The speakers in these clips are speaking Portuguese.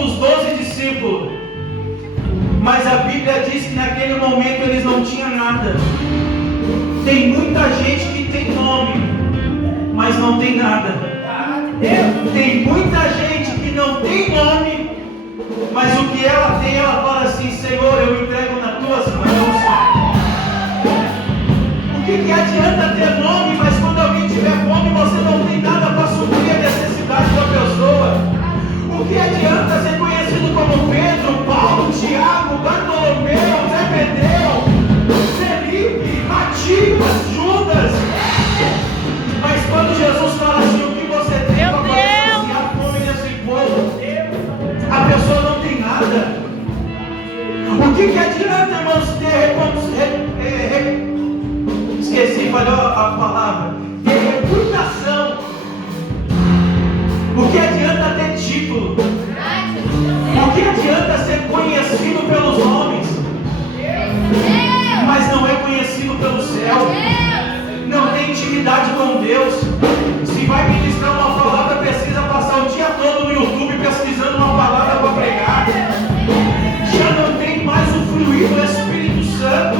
dos 12 discípulos. Mas a Bíblia diz que naquele momento eles não tinham nada. Tem muita gente que tem nome, mas não tem nada. Tem muita gente que não tem nome, mas o que ela tem, ela fala assim: Senhor, eu entrego nas tuas mãos. O que adianta ter nome, mas quando alguém tiver fome, você não tem nada para suprir a necessidade da pessoa? O que adianta ser conhecido como Pedro, Paulo, Tiago, Bartolomeu, Zebedeu, Felipe, Matias, Judas? Mas quando Jesus fala assim, o que você tem para poder saciar a fome desse povo, a pessoa não tem nada. O que adianta, irmãos, esqueci, falhou a palavra, ter reputação? O que adianta ter título? O que adianta ser conhecido pelos homens, mas não é conhecido pelo céu? Não tem intimidade com Deus. Se vai ministrar uma palavra, precisa passar o dia todo no YouTube pesquisando uma palavra para pregar. Já não tem mais o fluir do Espírito Santo.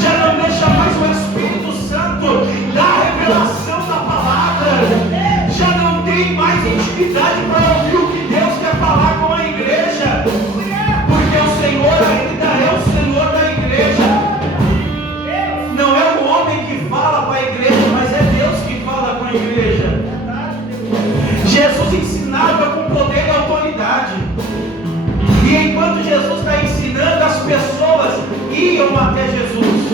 Já não deixa mais o Espírito Santo dar revelação da palavra. Já não tem mais intimidade para ouvir o que Deus quer falar com a igreja. Porque o Senhor ainda é o Senhor da igreja. Não é o homem que fala para a igreja, mas é Deus que fala com a igreja. Jesus ensinava com poder e autoridade. E enquanto Jesus está ensinando, as pessoas iam até Jesus,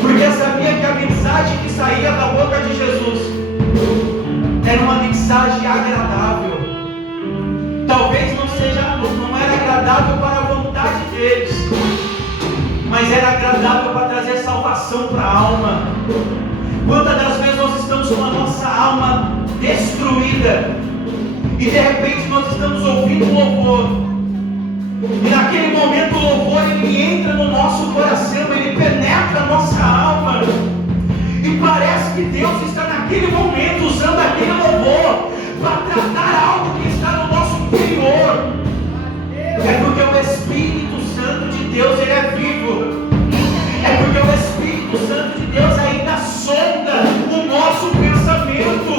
porque sabia que a mensagem que saía da boca de Jesus era uma mensagem agradável. Talvez não era agradável para a vontade deles, mas era agradável para trazer salvação para a alma. Quantas das vezes nós estamos com a nossa alma destruída e de repente nós estamos ouvindo um louvor, e naquele momento o louvor ele entra no nosso coração, ele penetra a nossa alma, e parece que Deus está naquele momento usando aquele louvor para tratar algo que está no nosso interior. É porque o Espírito Santo de Deus ele é vivo. É porque o Espírito Santo de Deus ainda sonda o nosso pensamento.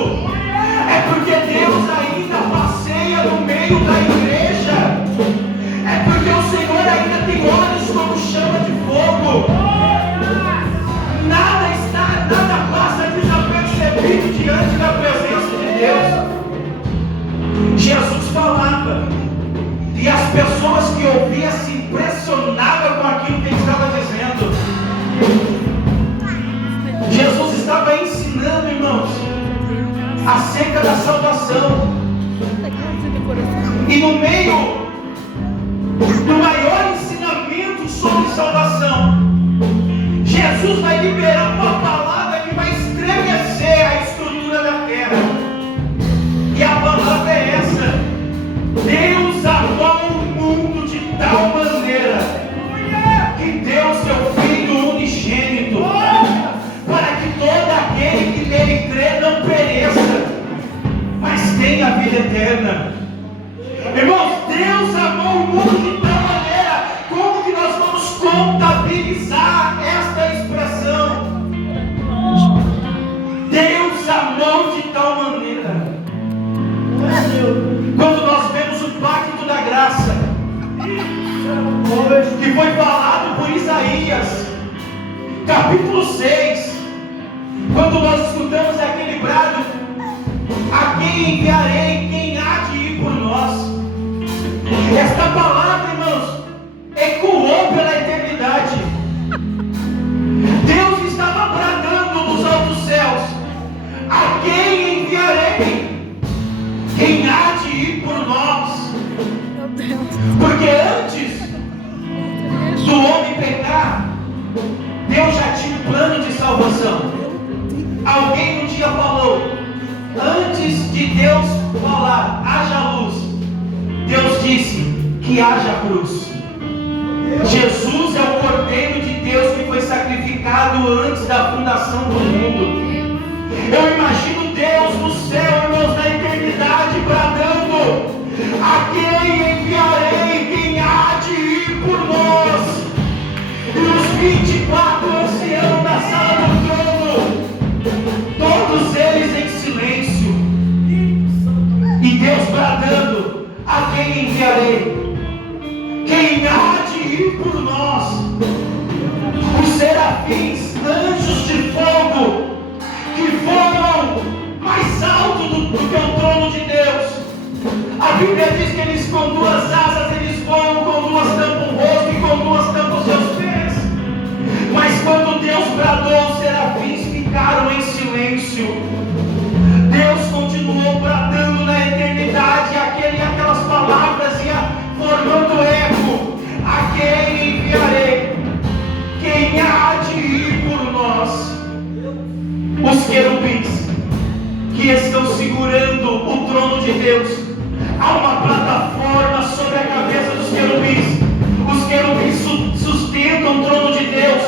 É porque Deus ainda passeia no meio da igreja. É porque o Senhor ainda tem olhos como chama de fogo. Nada passa desapercebido diante da presença de Deus. Jesus falava, e as pessoas que ouviam se impressionavam com aquilo que ele estava dizendo. Jesus estava ensinando, irmãos, acerca da salvação. E no meio do maior ensinamento sobre salvação, Jesus vai liberar uma palavra que vai estremecer a estrutura da terra. E a palavra é essa: Deus amou o mundo de tal maneira que deu seu Filho unigênito, para que todo aquele que nele crê não pereça, mas tenha a vida eterna. Irmãos, Deus amou o mundo de tal maneira. Como que nós vamos contabilizar esta expressão? Deus amou de tal maneira. Quando nós vemos o pacto da graça, que foi falado por Isaías, capítulo 6, quando nós escutamos aquele brado: a quem enviarei, quem há de ir por nós? Esta palavra, irmãos, ecoou pela eternidade. Deus estava bradando nos altos céus: a quem enviarei? Quem há de ir por nós? Porque antes do homem pecar, Deus já tinha um plano de salvação. Alguém um dia falou: antes de Deus falar, haja luz, Deus disse que haja cruz. Jesus é o Cordeiro de Deus que foi sacrificado antes da fundação do mundo. Eu imagino Deus no céu, irmãos, na eternidade, bradando: a quem 24 anciãos da sala do trono, todos eles em silêncio, e Deus bradando: a quem enviarei? Quem há de ir por nós? Os serafins, anjos de fogo, que voam mais alto do que o trono de Deus. A Bíblia diz que eles com duas asas, eles voam, com duas tampam o rosto e com duas tampam os seus pés. Mas quando Deus bradou, os serafins ficaram em silêncio. Deus continuou bradando na eternidade, aquelas palavras iam formando eco: a quem enviarei? Quem há de ir por nós? Os querubins que estão segurando o trono de Deus. Há uma plataforma sobre a cabeça dos querubins. Os querubins sustentam o trono de Deus.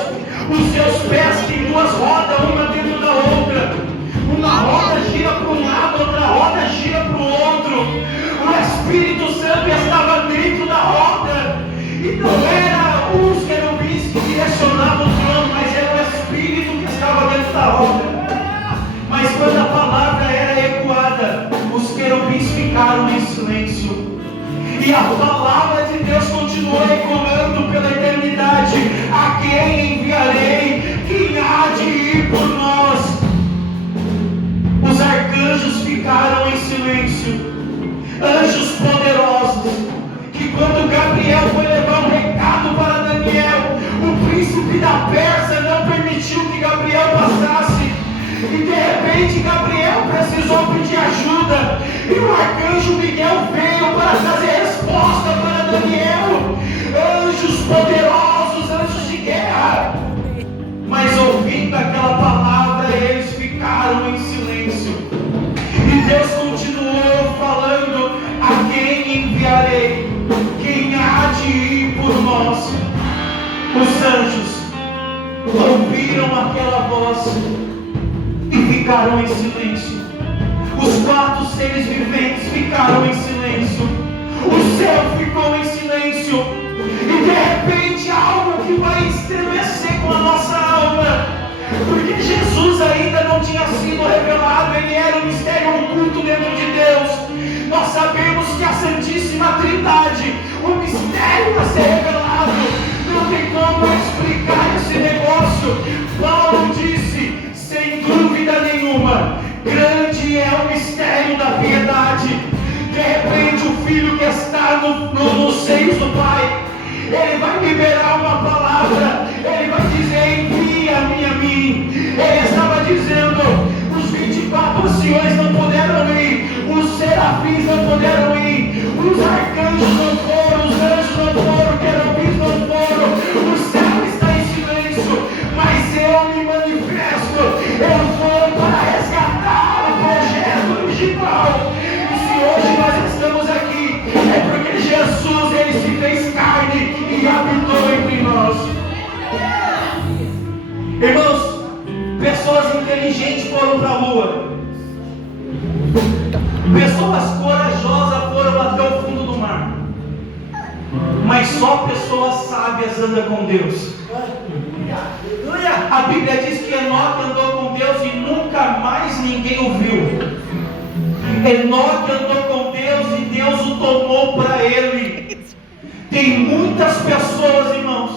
Os seus pés têm duas rodas, uma dentro da outra. Uma roda gira para um lado, outra roda gira para o outro. O Espírito Santo estava dentro da roda. E não era os querubins que direcionavam o trono, mas era o Espírito que estava dentro da roda. Mas quando a palavra era ecoada, os querubins ficaram em silêncio. E a palavra de Deus continuou ecoando pela eternidade: a quem enviarei? Quem há de ir por nós? Os arcanjos ficaram em silêncio. Anjos poderosos, que quando Gabriel foi levar um recado para Daniel, o príncipe da Pérsia não permitiu que Gabriel passasse. E de repente Gabriel precisou pedir ajuda, e o arcanjo Miguel veio para trazer resposta para Daniel. Anjos poderosos, anjos de guerra. Mas ouvindo aquela palavra, eles ficaram em silêncio. E Deus continuou falando: a quem enviarei? Quem há de ir por nós? Os anjos ouviram aquela voz e ficaram em silêncio. Os quatro seres viventes ficaram em silêncio. O céu ficou em silêncio. E de repente algo que vai estremecer com a nossa alma, porque Jesus ainda não tinha sido revelado. Ele era um mistério oculto dentro de Deus. Nós sabemos que a Santíssima Trindade, o mistério a ser revelado, não tem como explicar esse negócio. Paulo disse: sem dúvida nenhuma, grande é o mistério da piedade. De repente o Filho que está nos seios do Pai, ele vai liberar uma palavra. Ele vai dizer: envia-me a mim. Ele estava dizendo: os 24 anciões não puderam ir, os serafins não puderam ir, os arcanjos não foram, os anjos não foram, os querubins não foram. O céu está em silêncio, mas eu me manifesto. Eu vou para resgatar o projeto original. E se hoje nós estamos aqui, é porque Jesus, ele se fez carne e habitou entre nós. Irmãos, pessoas inteligentes foram para a lua. Pessoas corajosas foram até o fundo do mar. Mas só pessoas sábias andam com Deus. A Bíblia diz que Enoque andou com Deus e nunca mais ninguém o viu. Enoque andou com Deus e Deus o tomou para ele. Tem muitas pessoas, irmãos,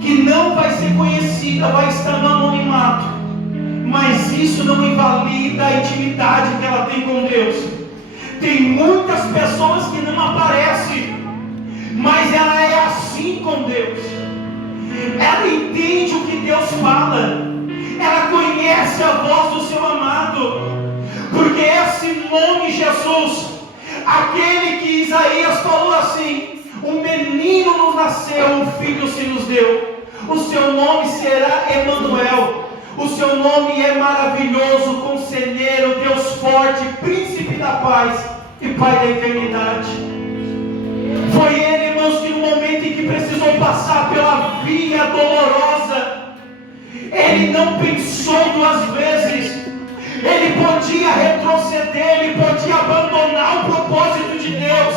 que não vai ser conhecida, vai estar no anonimato, mas isso não invalida a intimidade que ela tem com Deus. Tem muitas pessoas que não aparecem, mas ela é assim com Deus. Ela entende o que Deus fala, ela conhece a voz do seu amado, porque esse nome Jesus, aquele que Isaías falou assim: um menino nos nasceu, um filho se nos deu, o seu nome será Emanuel, o seu nome é maravilhoso, conselheiro, Deus forte, príncipe da paz e Pai da eternidade. Foi ele, irmãos, que no momento em que precisou passar pela via dolorosa, ele não pensou duas vezes. Ele podia retroceder, ele podia abandonar o propósito de Deus,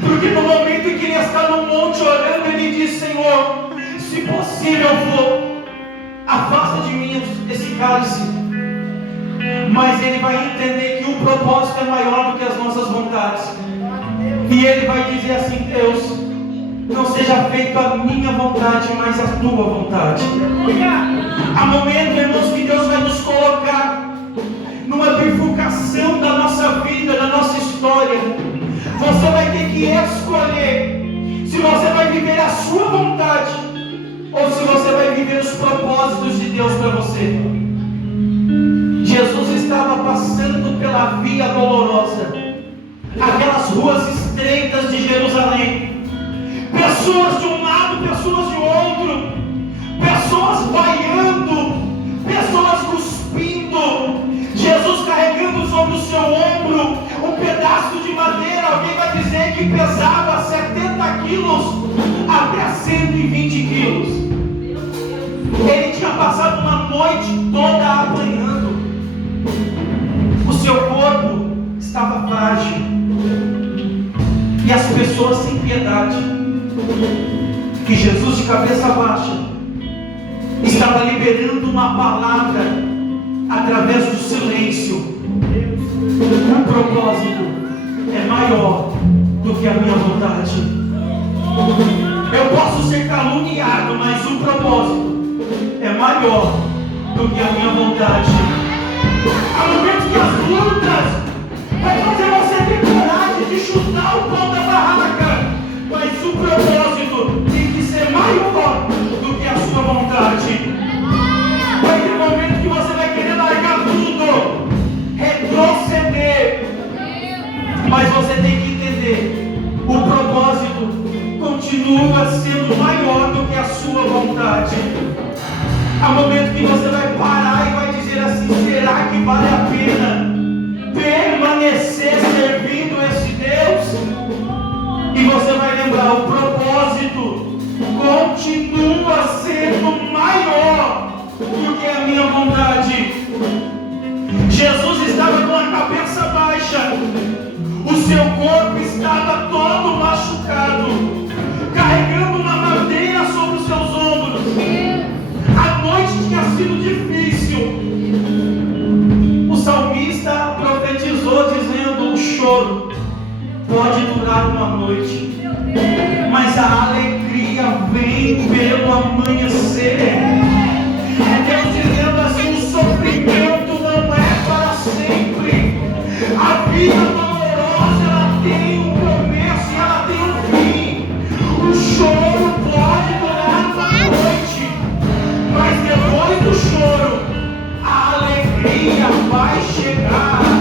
porque no momento em que ele está no monte orando, ele diz: Senhor, se possível for, afasta de mim esse cálice. Mas ele vai entender que o propósito é maior do que as nossas vontades. E ele vai dizer assim: Deus, não seja feita a minha vontade, mas a tua vontade. Há momentos, irmãos, que Deus vai nos colocar numa bifurcação da nossa vida, da nossa história. Você vai ter que escolher se você vai viver a sua vontade ou se você vai viver os propósitos de Deus para você. Jesus estava passando pela via dolorosa, aquelas ruas estreitas de Jerusalém. Pessoas de um lado, pessoas de outro, pessoas vaiando, pessoas cuspindo. Jesus carregando sobre o seu ombro um pedaço de madeira. Alguém vai dizer que pesava 70 quilos até 120 quilos. Ele tinha passado uma noite toda apanhando. O seu corpo estava frágil. E as pessoas sem piedade, que Jesus de cabeça baixa estava liberando uma palavra através do silêncio. O propósito é maior do que a minha vontade. Eu posso ser caluniado, mas o propósito é maior do que a minha vontade. Há momentos que as lutas vai fazer você ter coragem de chutar o pão da barraca, mas o propósito tem que ser maior do que a sua vontade. Vai ter momento que você vai querer largar tudo, retroceder, mas você tem que entender: o propósito continua sendo maior do que a sua vontade. Há momento que você vai parar e vai dizer assim: será que vale a pena permanecer servindo esse Deus? E você vai lembrar: o propósito continua sendo maior do que a minha vontade. Jesus estava com a cabeça baixa, o seu corpo estava todo machucado, carregando uma madeira sobre os seus ombros. A noite tinha sido difícil. O salmista profetizou dizendo: o choro pode durar uma noite, mas a alegria vem pelo amanhecer. É Deus dizendo assim: o sofrimento não é para sempre. A vida dolorosa, ela tem um começo e ela tem um fim. O choro pode durar uma noite, mas depois do choro, a alegria vai chegar.